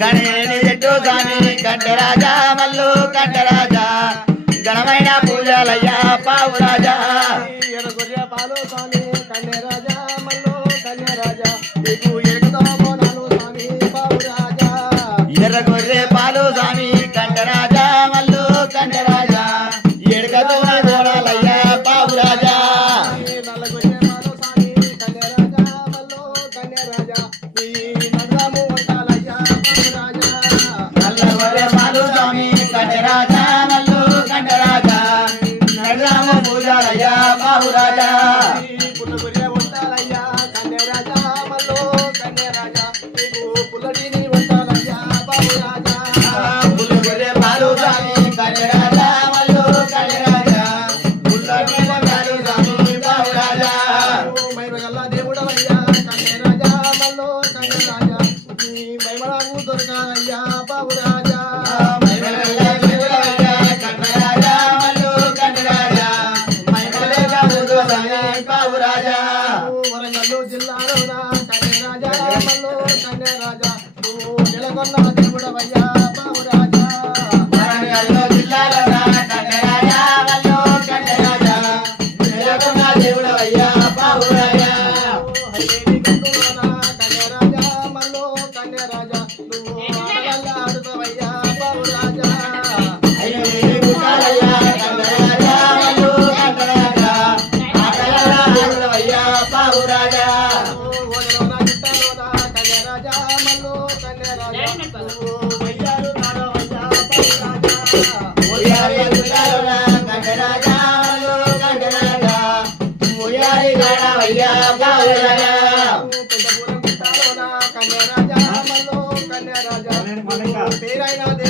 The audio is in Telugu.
గణేని చెట్టు స్వామి కంటరాజా మల్లు కంటరాజా ఘనమైన పూజలయ్యా పావురాజా పాలు స్వామి కన్యరాజా మల్లు కన్యరాజా నీకు ఎరగతో బోనాలు స్వామి పావురాజా ఎర్ర గొర్రె పాలు స్వామి కంటరాజా మల్లు కంటరాజా ఎడగతో బోనాలయ్యా పావురాజా నల్ల గొర్రె పాలు స్వామి కన్యరాజా మల్లు కన్యరాజా నీ నడరాము వంటాలయ్యా పావురాజా నల్ల గొర్రె పాలు స్వామి కంటరాజా మల్లు కంటరాజా నడరాము పూజలయ్యా పావురాజా పుల్ల గొర్రె వంటాలయ్యా కన్యరాజా మల్లు కన్యరాజా నీకు పుల్లడిని వంటాలయ్యా పావురాజా పుల్ల గొర్రె పాలు స్వామి కంటరాజా మల్లు కంటరాజా పుల్ల గొర్రె పాలు స్వామి పావురాజా మైమగల్ల దేవుడవయ్యా కన్యరాజా మల్లు కన్యరాజా నీ మైమలకు దొరకాలయ్యా పావురాజా వరంగల్లు జిల్లాలోన కన్యరాజా మల్లు కన్యరాజా నువ్వు నెలకొన్న దేవుడవయ్యా పావురాజా హరివేణి గట్టులోన కన్యరాజా మల్లు కన్యరాజా నువ్వు ఆడగల్ల ఆడుతావయ్యా పావురాజా ఓదలోన గిట్టలోన కన్యరాజా మల్లు కన్యరాజా నువ్వు వయ్యారు నాడవయ్యా పావురాజా పెద్దపురం గిట్టలోన కన్యరాజా మల్లు కన్యరాజా పేరైన